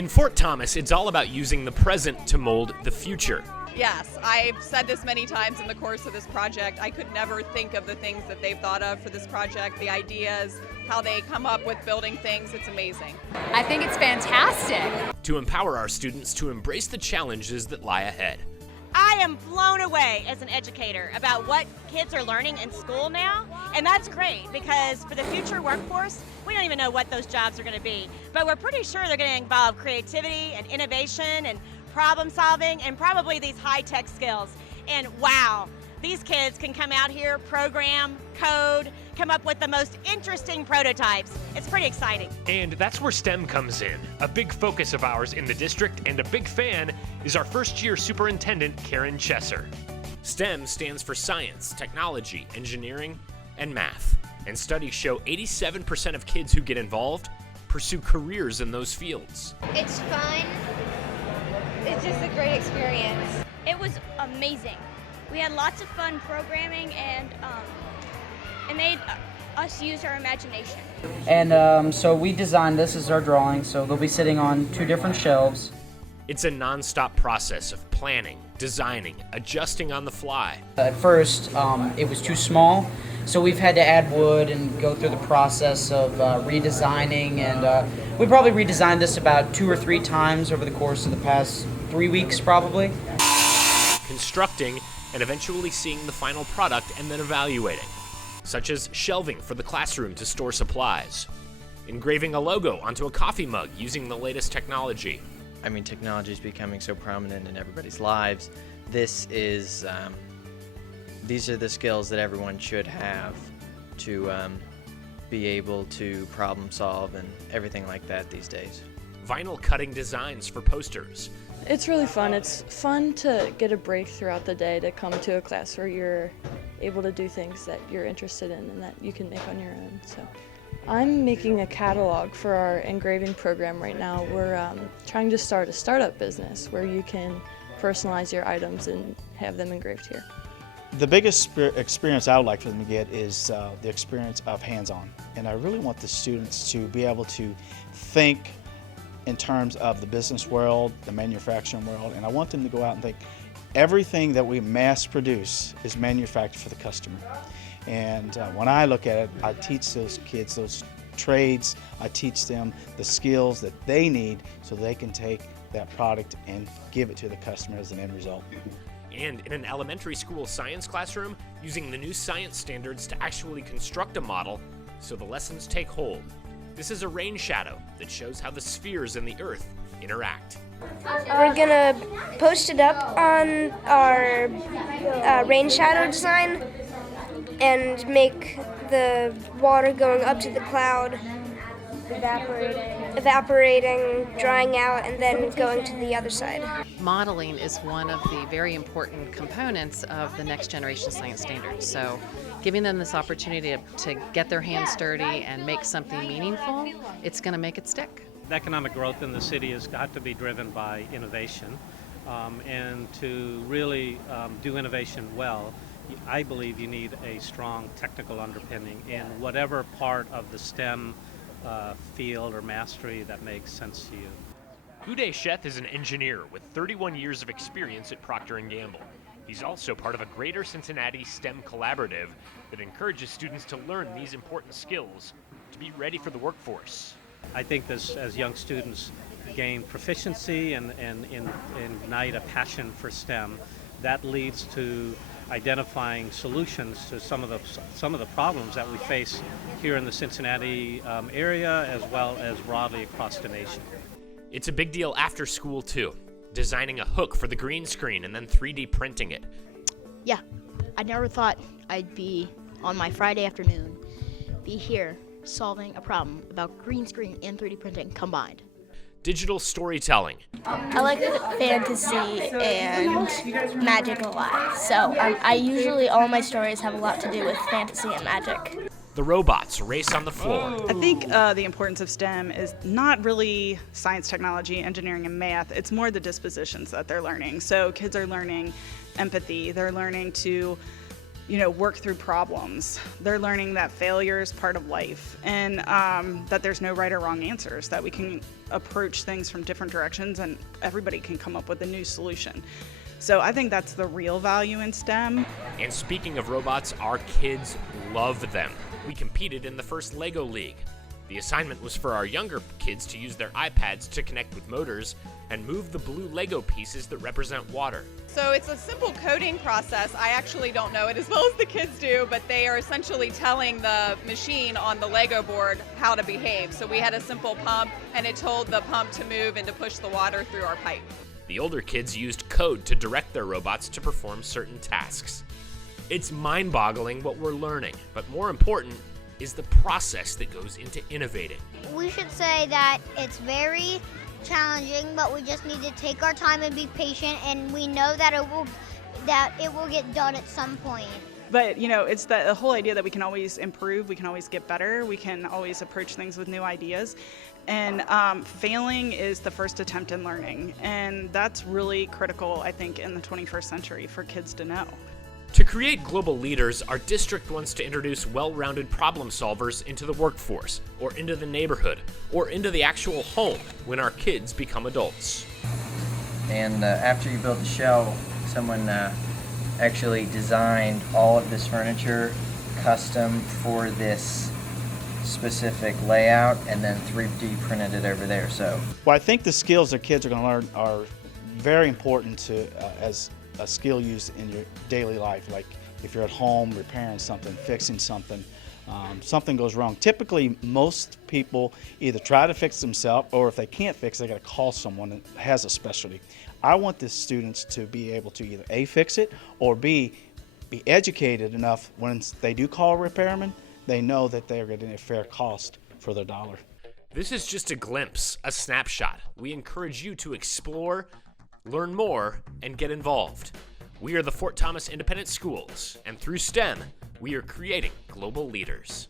In Fort Thomas, it's all about using the present to mold the future. Yes, I've said this many times in the course of this project. I could never think of the things that they've thought of for this project, the ideas, how they come up with building things. It's amazing. I think it's fantastic. To empower our students to embrace the challenges that lie ahead. I am blown away as an educator about what kids are learning in school now, and that's great because for the future workforce, we don't even know what those jobs are going to be, but we're pretty sure they're going to involve creativity and innovation and problem solving and probably these high-tech skills. And wow, these kids can come out here, program, code, come up with the most interesting prototypes. It's pretty exciting. And that's where STEM comes in. A big focus of ours in the district and a big fan is our first-year superintendent, Karen Chesser. STEM stands for science, technology, engineering, and math. And studies show 87% of kids who get involved pursue careers in those fields. It's fun. It's just a great experience. It was amazing. We had lots of fun programming and it made us use our imagination. And so we designed this as our drawing, so they'll be sitting on 2 different shelves. It's a non-stop process of planning, designing, adjusting on the fly. At first, it was too small, so we've had to add wood and go through the process of redesigning, and we probably redesigned this about 2 or 3 times over the course of the past 3 weeks, probably. Constructing and eventually seeing the final product and then evaluating, such as shelving for the classroom to store supplies, engraving a logo onto a coffee mug using the latest technology. I mean, technology is becoming so prominent in everybody's lives. These are the skills that everyone should have to be able to problem solve and everything like that these days. Vinyl cutting designs for posters. It's really fun. It's fun to get a break throughout the day to come to a class where you're able to do things that you're interested in and that you can make on your own. So I'm making a catalog for our engraving program right now. We're trying to start a startup business where you can personalize your items and have them engraved here. The biggest experience I would like for them to get is the experience of hands-on. And I really want the students to be able to think in terms of the business world, the manufacturing world, and I want them to go out and think everything that we mass produce is manufactured for the customer. And when I look at it, I teach those kids those trades, I teach them the skills that they need so they can take that product and give it to the customer as an end result. And in an elementary school science classroom, using the new science standards to actually construct a model so the lessons take hold. This is a rain shadow that shows how the spheres in the earth interact. We're gonna post it up on our rain shadow design and make the water going up to the cloud evaporating, drying out, and then going to the other side. Modeling is one of the very important components of the next generation science standards. So giving them this opportunity to get their hands dirty and make something meaningful, it's going to make it stick. Economic growth in the city has got to be driven by innovation, and to really do innovation well, I believe you need a strong technical underpinning in whatever part of the STEM field or mastery that makes sense to you. Uday Sheth is an engineer with 31 years of experience at Procter & Gamble. He's also part of a Greater Cincinnati STEM collaborative that encourages students to learn these important skills to be ready for the workforce. I think this, as young students gain proficiency and ignite a passion for STEM, that leads to identifying solutions to some of the problems that we face here in the Cincinnati area, as well as broadly across the nation. It's a big deal after school too, designing a hook for the green screen and then 3D printing it. Yeah, I never thought I'd be on my Friday afternoon, be here solving a problem about green screen and 3D printing combined. Digital storytelling. I like fantasy and magic a lot, so I usually, all my stories have a lot to do with fantasy and magic. The robots race on the floor. I think the importance of STEM is not really science, technology, engineering, and math. It's more the dispositions that they're learning. So kids are learning empathy. They're learning to work through problems. They're learning that failure is part of life, and that there's no right or wrong answers, that we can approach things from different directions and everybody can come up with a new solution. So I think that's the real value in STEM. And speaking of robots, our kids love them. We competed in the first LEGO League. The assignment was for our younger kids to use their iPads to connect with motors and move the blue Lego pieces that represent water. So it's a simple coding process. I actually don't know it as well as the kids do, but they are essentially telling the machine on the Lego board how to behave. So we had a simple pump, and it told the pump to move and to push the water through our pipe. The older kids used code to direct their robots to perform certain tasks. It's mind-boggling what we're learning, but more important is the process that goes into innovating. We should say that it's very challenging, but we just need to take our time and be patient, and we know that it will get done at some point. But it's the whole idea that we can always improve, we can always get better, we can always approach things with new ideas. And failing is the first attempt in learning. And that's really critical, I think, in the 21st century for kids to know. To create global leaders, our district wants to introduce well-rounded problem solvers into the workforce, or into the neighborhood, or into the actual home when our kids become adults. And after you build the shell, someone actually designed all of this furniture custom for this specific layout and then 3D printed it over there. Well, I think the skills that kids are going to learn are very important to as a skill used in your daily life. Like if you're at home repairing something, fixing something, something goes wrong. Typically, most people either try to fix themselves, or if they can't fix it, they got to call someone that has a specialty. I want the students to be able to either A, fix it, or B, be educated enough when they do call a repairman, they know that they're getting a fair cost for their dollar. This is just a glimpse, a snapshot. We encourage you to explore, learn more, and get involved. We are the Fort Thomas Independent Schools, and through STEM, we are creating global leaders.